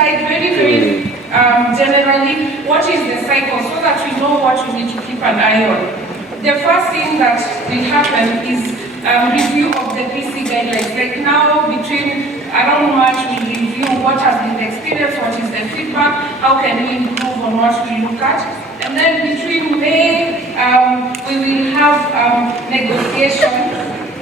slide very generally what is the cycle so that we know what we need to keep an eye on. The first thing that will happen is review of the PC guidelines. Like now, between around March, we review what has been the experience, what is the feedback, how can we improve on what we look at. And then between May, we will have negotiation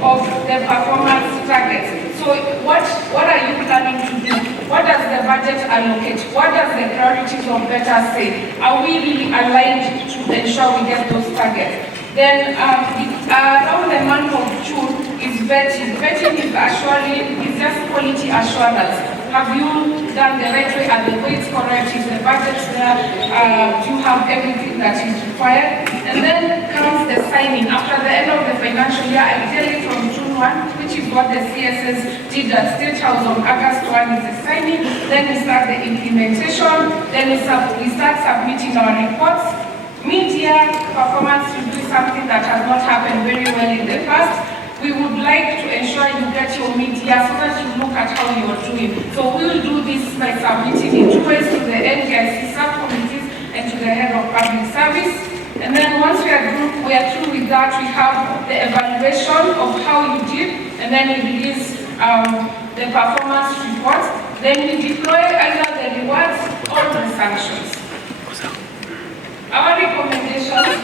of the performance targets. So what are you planning to do? What does the budget allocate? What does the priorities of better say? Are we really aligned to ensure we get those targets? Then around the month of June is vetting. Vetting is just quality assurance. Have you done the right way? Are the weights correct? Is the budget there? Do you have everything that is required? And then comes the signing. After the end of the financial year, ideally from June 1, which is what the CSS did at State House on August 1 is the signing. Then we start the implementation. Then we start submitting our reports. Media performance review is something that has not happened very well in the past. We would like to ensure you get your media so that you look at how you are doing. So we will do this by submitting in 2 ways to the NDIC subcommittees and to the head of public service. And then once we are through with that, we have the evaluation of how you did, and then we release the performance report. Then we deploy either the rewards or the sanctions. Our recommendations,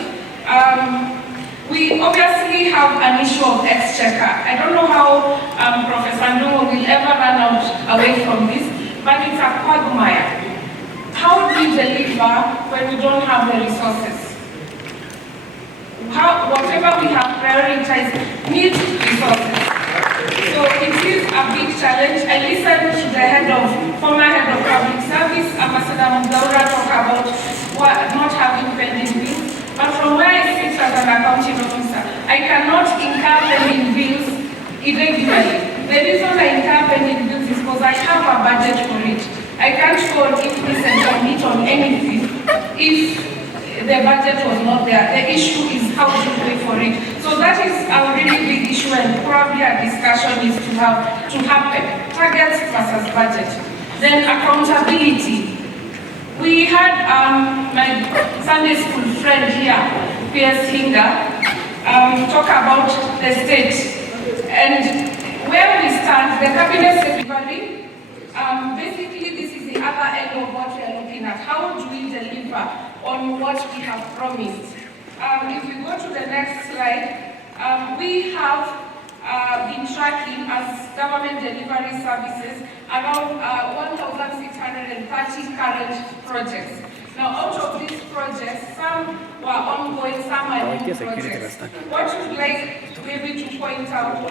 we obviously have an issue of exchequer. I don't know how Professor Ndungu will ever run out away from this, but it's a quagmire. How do we deliver when we don't have the resources? Whatever we have prioritized needs resources. So it is a big challenge. I listened to the former head of public service, Ambassador Mugaura, talk about not having pending bills. But from where I sit as an accounting officer, I cannot incur pending bills irregularly. The reason I incur pending bills is because I have a budget for it. I can't go on increase and commit on anything if the budget was not there. The issue is how to pay for it. So that is a really big issue, and probably a discussion is to happen. Targets versus budget. Then accountability. We had my Sunday school friend here, P.S. Hinga, talk about the state. And where we stand, the cabinet secretary, basically this is the other end of what we are looking at. How do we deliver on what we have promised? If we go to the next slide, we have been tracking as government delivery services around 1,630 current projects. Now, out of these projects, some were ongoing, some are new projects. What would like maybe to point out